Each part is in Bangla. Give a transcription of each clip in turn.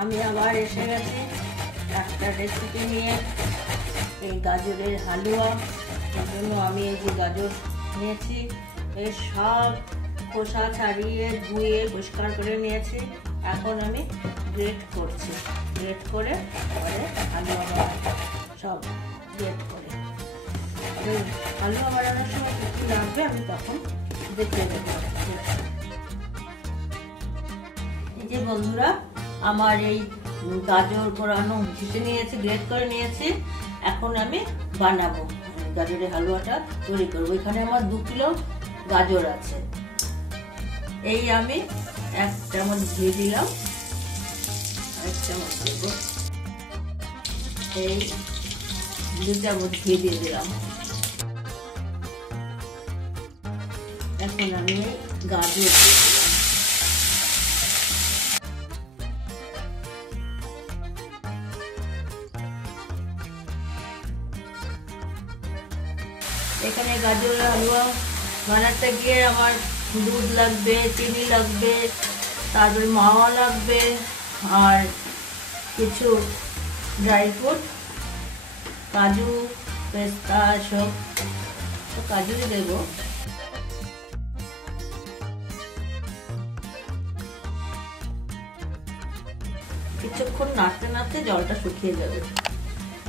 আমি আবার এসে গেছি একটা রেসিপি নিয়ে, এই গাজরের হালুয়া। এর জন্য আমি এই যে গাজর নিয়েছি, এর সব খোসা ছাড়িয়ে ধুয়ে পরিষ্কার করে নিয়েছি। এখন আমি গ্রেট করছি, গ্রেট করে পরে হালুয়া বানাবো। সব গ্রেট করে হালুয়া বানানোর সময় কিছু লাগবে আমি তখন দেখে দেবো। এই যে বন্ধুরা, আমার এই গাজর পোড়ানো ঘিটে নিয়েছি, গ্রেট করে নিয়েছি। এখন আমি বানাবো গাজরের হালুয়াটা তৈরি করবো। এখানে আমার 2 কিলো গাজর আছে। এই আমি 1 চামচ ঘি দিলাম, 1 চামচ দেব, এই 2 চামচ ঘি দিয়ে দিলাম। এখন আমি গাজর এখানে গাজরের হালুয়া বানাতে গিয়ে আমার দুধ লাগবে, চিনি লাগবে, তারপরে মাওয়া লাগবে, আর কিছু ড্রাই ফ্রুট, কাজু, পেস্তা, সব কাজুই দেব। কিছুক্ষণ নাড়তে নাড়তে জলটা শুকিয়ে যাবে।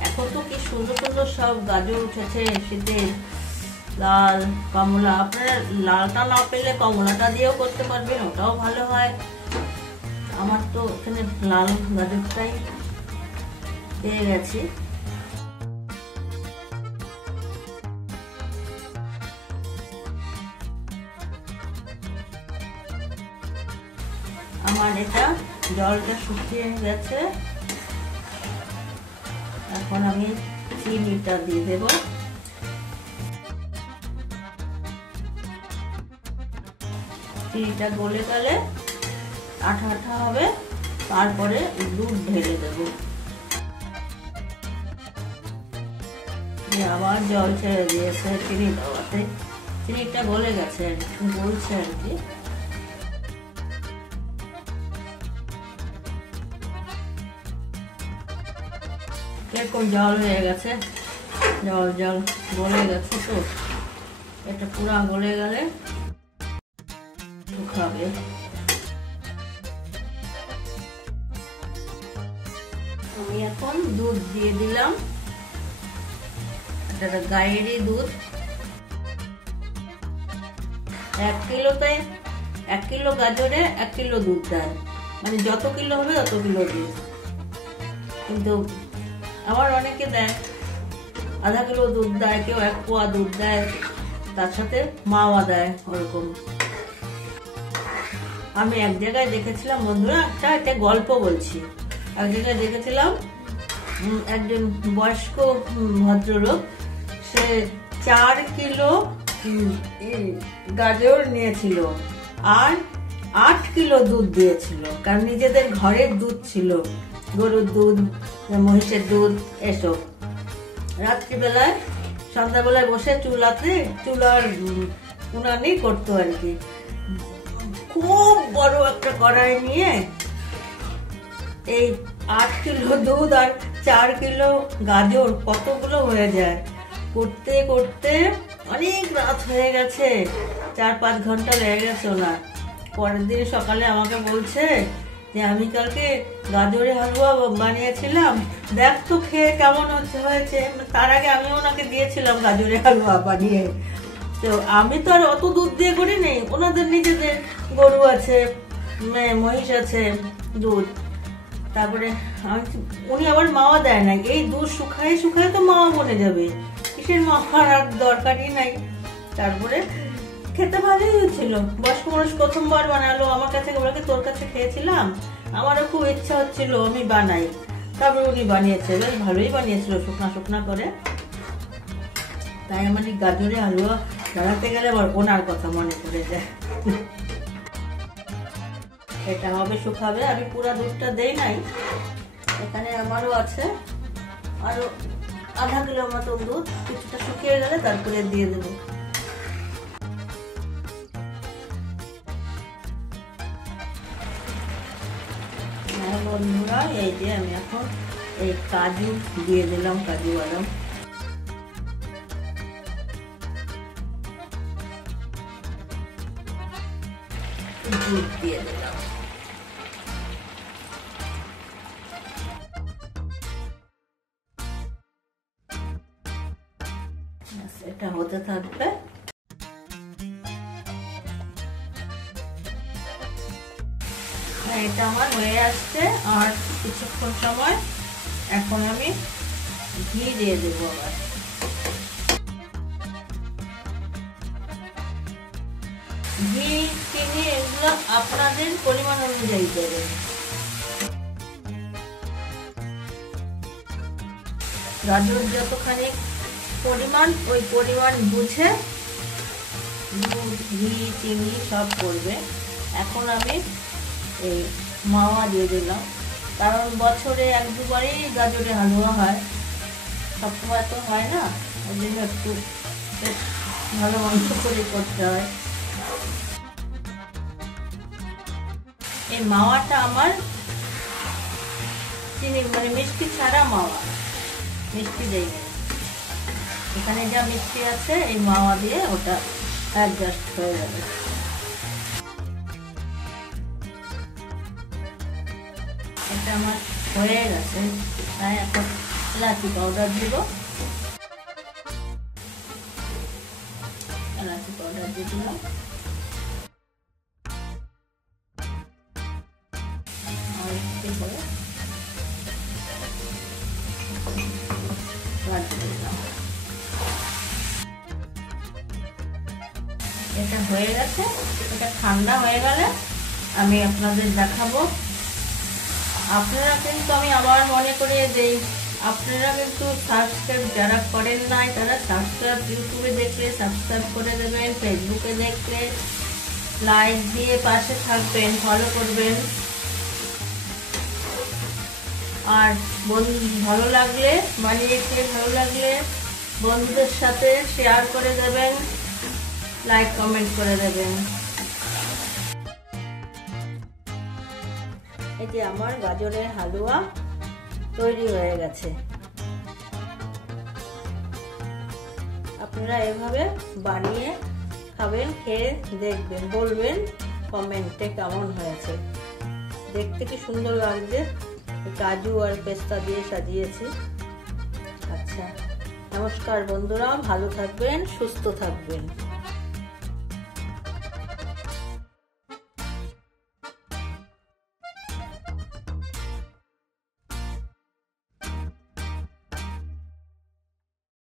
এখন তো কি সুন্দর সুন্দর সব গাজর উঠেছে, শীতের লাল, কমলা। আপনারা লালটা না পেলে কমলাটা দিয়েও করতে পারবেন, ওটাও ভালো হয়। আমার তো এখানে লাল গাজরটাই পেয়ে গেছি। আমার এটা জলটা শুকিয়ে গেছে। এখন আমি চিনিটা দিয়ে দেব। চিনিটা গলে গেলে আঠা আঠা হবে, তারপরে দুধ ঢেলে দেব। আবার জল ছেড়ে দিয়েছে চিনি দেওয়াতে, চিনিটা গলে গেছে, গলছে আর কি। এরকম জল হয়ে গেছে, জল জল গলে গেছে। তো এটা পুরা গলে গেলে শুকাবে। আমি এখন দুধ দিয়ে দিলাম, এটা গায়েরই দুধ। 1 কিলোতে 1 কিলো গাজরে 1 কিলো দুধ দেয়, মানে যত কিলো হবে তত কিলো দুধ। কিন্তু আবার অনেকে দেয় আধা কিলো দুধ দেয়, কেউ 1 পোয়া দুধ দেয়, তার সাথে মাওয়া দেয়, ওরকম। আমি এক জায়গায় দেখেছিলাম বন্ধুরা, একটা গল্প বলছি। এক জায়গায় দেখেছিলাম একজন বয়স্ক ভদ্রলোক, সে 4 কিলো গাজর নিয়েছিল আর 8 কিলো দুধ দিয়েছিল, কারণ নিজেদের ঘরের দুধ ছিল, গরুর দুধ, মহিষের দুধ, এসব। রাত্রিবেলায় সন্ধ্যাবেলায় বসে চুলার উনানেই করতো আর কি। খুব বড় একটা কড়াই নিয়ে এই 8 কিলো দুধ আর 4 কিলো গাজর কতগুলো হয়ে যায়, করতে করতে অনেক রাত হয়ে গেছে, 4-5 ঘন্টা লেগে গেছে ওনার। পরের দিন সকালে আমাকে বলছে যে আমি কালকে গাজরের হালুয়া বানিয়েছিলাম, দেখ তো খেয়ে কেমন হয়েছে। তার আগে আমি ওনাকে দিয়েছিলাম গাজরের হালুয়া বানিয়ে। তো আমি তো আর অত দুধ দিয়ে করি নেই, ওনাদের নিজেদের গরু আছে, মহিষ আছে, দুধ। তারপরে উনি আবার মাওয়া দেয় না, এই দুধ শুকায় শুকায় তো মাওয়া বনে যাবে, কিসের মাওয়ার আর দরকারই নাই। তারপরে খেতে ভালোই হয়েছিল। বয়স্ক মানুষ প্রথমবার বানালো, আমার কাছে বলে তোর কাছে খেয়েছিলাম, আমারও খুব ইচ্ছা হচ্ছিল আমি বানাই। তারপরে উনি বানিয়েছে, বেশ ভালোই বানিয়েছিল, শুকনা শুকনা করে। তাই আমার এই গাজরের হালুয়া বানাতে গেলে আবার ওনার কথা মনে পড়ে যায়। এটা হবে শুকাবে, আমি পুরা দুধটা দেই নাই, এখানে আমারও আছে আরো আধা কিলো মতো দুধ। কিছুটা শুকিয়ে গেলে তারপরে দিয়ে দেবো। বন্ধুরা, এই যে আমি এখন এই কাজু দিয়ে দিলাম, কাজু বাদাম। দুধ দিয়ে দিলাম। এটা হতে থাকবে। এটা আমার হয়ে আসছে আর কিছুক্ষণ সময়। এখন আমি ঘি দিয়ে দেবো আবার। ঘি, চিনি এগুলো আপনাদের পরিমাণ অনুযায়ী দেবেন। গাজর যতখানি পরিমাণ, ওই পরিমাণ বুঝে দুধ, ঘি, চিনি সব করবে। এখন আমি এই মাওয়া দিয়ে দিলাম, কারণ বছরে 1-2বারই গাজরের হালুয়া হয়, সবসময় তো হয় না, ওই জন্য একটু ভালো মন্দ করে করতে হয়। এই মাওয়াটা আমার চিনি মানে মিষ্টি ছাড়া মাওয়া, মিষ্টি দেই না। এখানে যা মিষ্টি আছে এই মাওয়া দিয়ে ওটা অ্যাডজাস্ট হয়ে যাবে। এটা আমার হয়ে গেছে, তাই এখন এলাচি পাউডার দিব। এলাচি পাউডার দিয়ে দিলাম। আর একটু করে এটা হয়ে গেছে। এটা ঠান্ডা হয়ে গেলে আমি আপনাদের দেখাবো। আপনারা কিন্তু, আমি আবার মনে করিয়ে দেই, আপনারা কিন্তু সাবস্ক্রাইব যারা করেন নাই তারা সাবস্ক্রাইব, ইউটিউবে দেখলে সাবস্ক্রাইব করে দেবেন, ফেসবুকে দেখলে লাইক দিয়ে পাশে থাকবেন, ফলো করবেন। আর ভালো লাগলে, বানিয়ে খেয়ে ভালো লাগলে বন্ধুদের সাথে শেয়ার করে দেবেন, লাইক কমেন্ট করে দেবেন। এই যে আমার গাজরের হালুয়া তৈরি হয়ে গেছে। আপনারা এভাবে বানিয়ে খাবেন, খেয়ে দেখবেন, বলবেন কমেন্টে কেমন হয়েছে। দেখতে কি সুন্দর লাগছে, কাজু আর পেস্তা দিয়ে সাজিয়েছি। আচ্ছা, নমস্কার বন্ধুরা, ভালো থাকবেন, সুস্থ থাকবেন।